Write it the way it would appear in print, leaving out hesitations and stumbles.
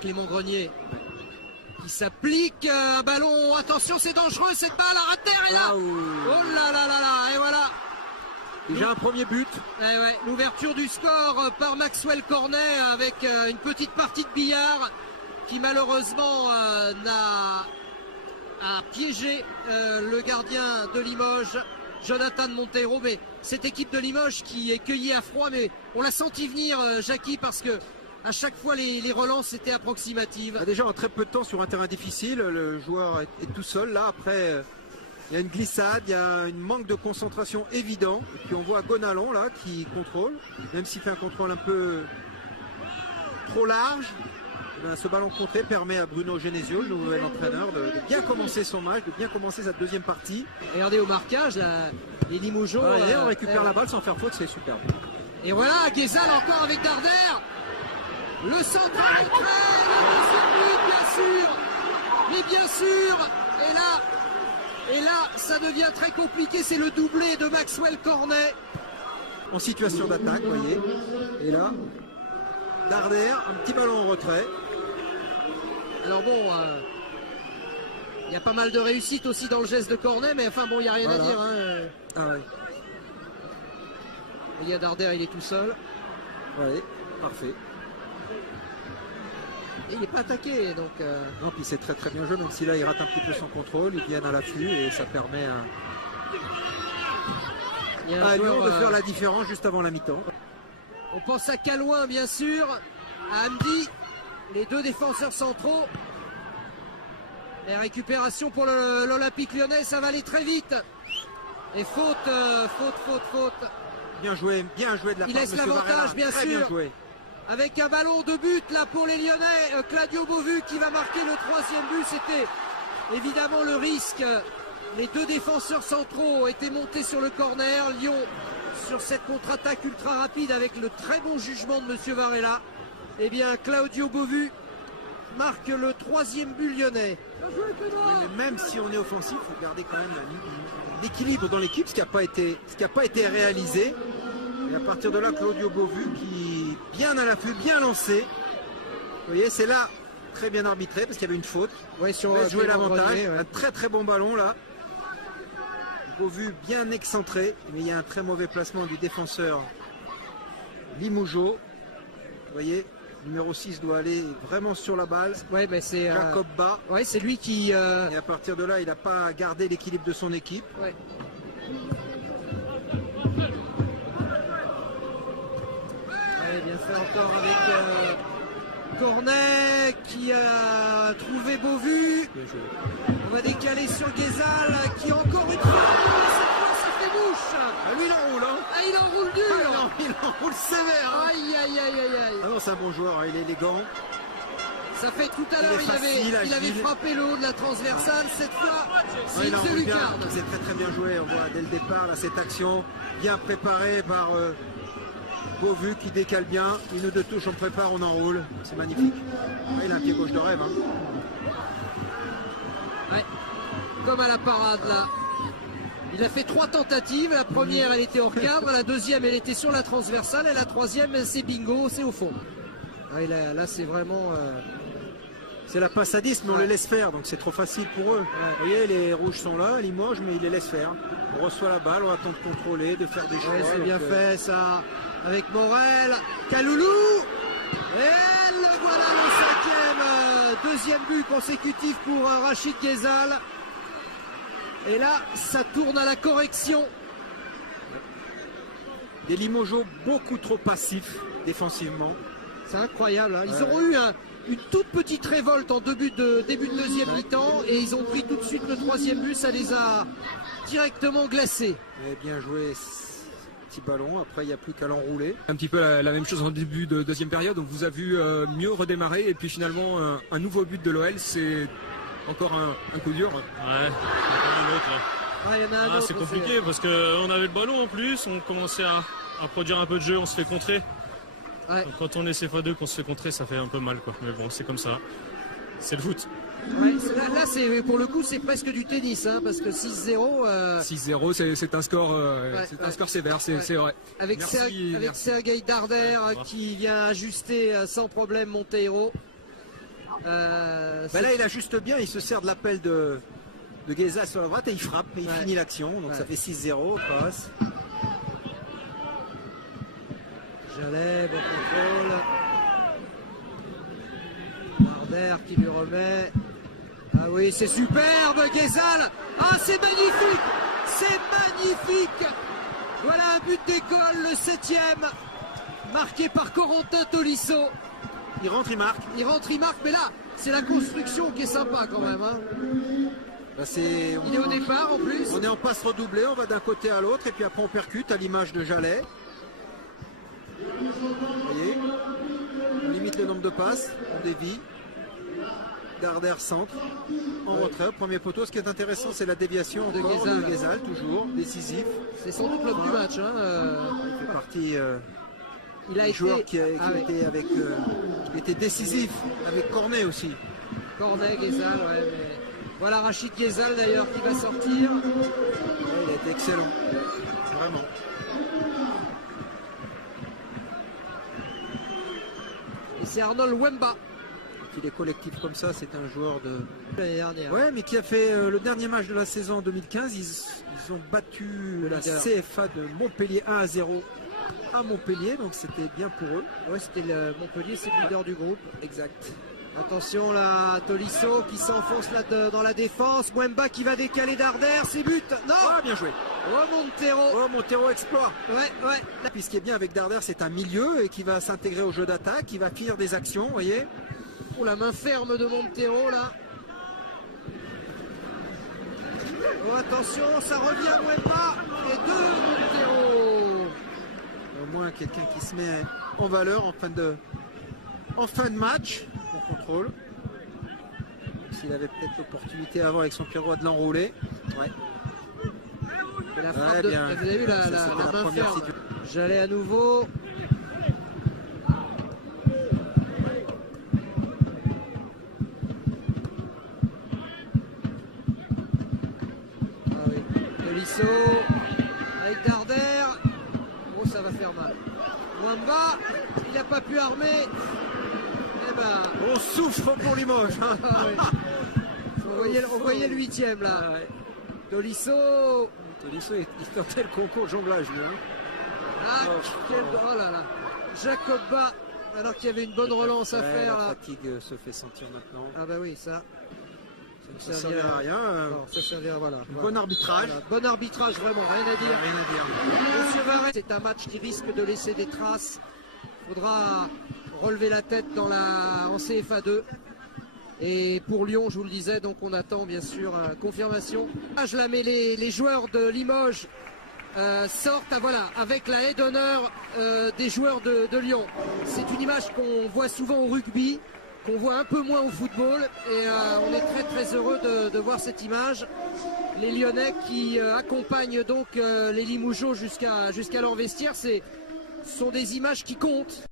Clément Grenier qui s'applique un ballon. Attention, c'est dangereux cette balle à terre et là. Oh là là là là, et voilà. Déjà un premier but. Eh ouais, l'ouverture du score par Maxwell Cornet avec une petite partie de billard qui malheureusement n'a piégé le gardien de Limoges, Jonathan Monteiro. Mais cette équipe de Limoges qui est cueillie à froid, mais on l'a senti venir, Jackie, parce que à chaque fois les relances étaient approximatives. Déjà en très peu de temps sur un terrain difficile, le joueur est tout seul là. Après il y a une glissade, il y a un manque de concentration évident. Et puis on voit Gonalon là qui contrôle, même s'il fait un contrôle un peu trop large. Ce ballon contré permet à Bruno Genesio, le nouvel entraîneur, de bien commencer son match, de bien commencer sa deuxième partie. Regardez au marquage, là, les Limougeaux. On récupère la balle sans faire faute, c'est superbe. Et voilà, Guézal encore avec Darder. Le central, le deuxième but, bien sûr. Mais bien sûr, et là, ça devient très compliqué. C'est le doublé de Maxwell Cornet. En situation d'attaque, vous voyez. Et là, Darder, un petit ballon en retrait. Alors bon, il y a pas mal de réussite aussi dans le geste de Cornet, mais enfin bon, il n'y a rien à dire. Hein. Ah ouais. Il y a Darder, il est tout seul. Allez, parfait. Et il n'est pas attaqué, donc... Non, puis c'est très très bien joué, même si là il rate un petit peu son contrôle, ils viennent à l'affût et ça permet à Lyon de faire la différence juste avant la mi-temps. On pense à Calouin, bien sûr, à Hamdi, les deux défenseurs centraux. Et récupération pour l'Olympique Lyonnais, ça va aller très vite. Et faute. Bien joué de la part de Il laisse l'avantage, bien sûr. Bien joué. Avec un ballon de but là pour les Lyonnais, Claudio Beauvu qui va marquer le troisième but. C'était évidemment le risque. Les deux défenseurs centraux étaient montés sur le corner. Lyon sur cette contre-attaque ultra rapide avec le très bon jugement de M. Varela. Eh bien, Claudio Beauvu marque le troisième but lyonnais. Mais même si on est offensif, il faut garder quand même l'équilibre dans l'équipe, ce qui n'a pas été réalisé. Et à partir de là, Claudio Beauvu qui bien à l'affût, bien lancé. Vous voyez, c'est là très bien arbitré parce qu'il y avait une faute. Ouais, sur jouer l'avantage. Ouais. Un très très bon ballon là. Beauvu bien excentré, mais il y a un très mauvais placement du défenseur Limougeau. Vous voyez, numéro 6 doit aller vraiment sur la balle. Ouais, mais c'est Jacob Bas. Ouais, c'est lui qui. Et à partir de là, il n'a pas gardé l'équilibre de son équipe. Ouais. Bien fait encore avec Cornet qui a trouvé Beauvu. On va décaler sur Guézal qui encore une fois, ça fait bouche. Ah lui il enroule hein. Ah il enroule dur. Il enroule sévère hein. Aïe. Ah non c'est un bon joueur, hein. Il est élégant. Ça fait tout à l'heure il avait frappé le haut de la transversale. Cette fois c'est de lucarne. C'est très très bien joué. On voit dès le départ là, cette action bien préparée par Beauvu qui décale bien, une ou deux touches on prépare, on enroule, c'est magnifique. Ouais, il a un pied gauche de rêve. Hein. Ouais, comme à la parade là. Il a fait 3 tentatives, la première elle était hors cadre, la deuxième elle était sur la transversale et la troisième c'est bingo, c'est au fond. Ouais, là c'est vraiment... C'est la passe à 10 mais on les laisse faire, donc c'est trop facile pour eux. Ouais. Vous voyez, les rouges sont là, Limoges, mais ils les laissent faire. On reçoit la balle, on attend de contrôler, de faire des choix. Ouais, c'est bien fait ça. Avec Morel, Kaloulou, et le voilà le 5e, deuxième but consécutif pour Rachid Guézal. Et là, ça tourne à la correction. Des Limogeaux beaucoup trop passifs défensivement. C'est incroyable, hein. Ils auront eu une toute petite révolte en début de deuxième mi-temps et ils ont pris tout de suite le troisième but, ça les a directement glacés. Et bien joué. Petit ballon, après il n'y a plus qu'à l'enrouler. Un petit peu la même chose en début de deuxième période, donc vous avez vu mieux redémarrer et puis finalement un nouveau but de l'OL, c'est encore un coup dur. Ouais, il y en a un autre. C'est compliqué parce qu'on avait le ballon en plus, on commençait à produire un peu de jeu, on se fait contrer. Ouais. Donc quand on est CFA2, qu'on se fait contrer, ça fait un peu mal quoi. Mais bon, c'est comme ça, c'est le foot. Ouais, là c'est pour le coup c'est presque du tennis hein, parce que 6-0 6-0 c'est un score un score sévère, c'est vrai. Avec Sergueï Darder qui vient ajuster sans problème Monteiro. Là, il ajuste bien, il se sert de l'appel de Guézal sur la droite et il frappe et il finit l'action. Donc ça fait 6-0. Passe. Jalais, bon contrôle. Darder qui lui remet. Ah oui, c'est superbe, Guézal. Ah, c'est magnifique. C'est magnifique. Voilà un but d'école, le 7e, marqué par Corentin Tolisso. Il rentre, il marque. Il rentre, il marque, mais là, c'est la construction qui est sympa quand même. Hein. Là, il est au départ en plus. On est en passe redoublée, on va d'un côté à l'autre et puis après on percute à l'image de Jalais. Vous voyez, on limite le nombre de passes, on dévie. Darder centre, en retrait, premier poteau. Ce qui est intéressant, c'est la déviation de Guézal, toujours, décisif. C'est sans doute l'homme du match. Hein, il fait partie il a des joueurs qui était décisif, avec Cornet aussi. Cornet, Guézal, ouais. Mais... Voilà Rachid Guézal d'ailleurs qui va sortir. Ouais, il a été excellent, vraiment. Et c'est Arnold Wemba. Il est collectif comme ça, c'est un joueur de l'année dernière. Ouais, mais qui a fait le dernier match de la saison en 2015. Ils ont battu la CFA de Montpellier 1-0 à Montpellier, donc c'était bien pour eux. Ouais, c'était le Montpellier, c'est le leader du groupe. Exact. Attention là, Tolisso qui s'enfonce là dans la défense. Wemba qui va décaler Darder, c'est but. Non. Ah, bien joué. Oh Montero exploit. Ouais. Puis ce qui est bien avec Darder, c'est un milieu et qui va s'intégrer au jeu d'attaque, qui va finir des actions, vous voyez. Oh, la main ferme de Montero là. Oh, attention, ça revient à Wemba. Et deux Montero. Au moins quelqu'un qui se met en valeur en fin de match. On contrôle. S'il avait peut-être l'opportunité avant avec son pied droit de l'enrouler. Ouais. Et la frappe vous avez vu la main ferme. J'allais à nouveau. Tolisso avec Darder. Oh, ça va faire mal. Wemba, il n'a pas pu armer. Eh ben... On souffre pour Limoges. Hein. Ah, oui. on voyait le 8e là. Ah, ouais. Tolisso, il tentait le concours de jonglage lui. Hein. Ah, oh là là. Jacoba, alors qu'il y avait une bonne relance à faire. La là. fatigue se fait sentir maintenant. Ah bah oui, ça. Ça ne servira à rien. Non, ça servira, voilà. Bon arbitrage. Voilà. Bon arbitrage, vraiment, rien à dire. Monsieur Varenne, c'est un match qui risque de laisser des traces. Il faudra relever la tête en CFA 2. Et pour Lyon, je vous le disais, donc on attend bien sûr confirmation. Là, je la mets, les joueurs de Limoges sortent voilà, avec la haie d'honneur des joueurs de Lyon. C'est une image qu'on voit souvent au rugby, qu'on voit un peu moins au football, et on est très très heureux de voir cette image. Les Lyonnais qui accompagnent donc les Limougeaux jusqu'à leur vestiaire, ce sont des images qui comptent.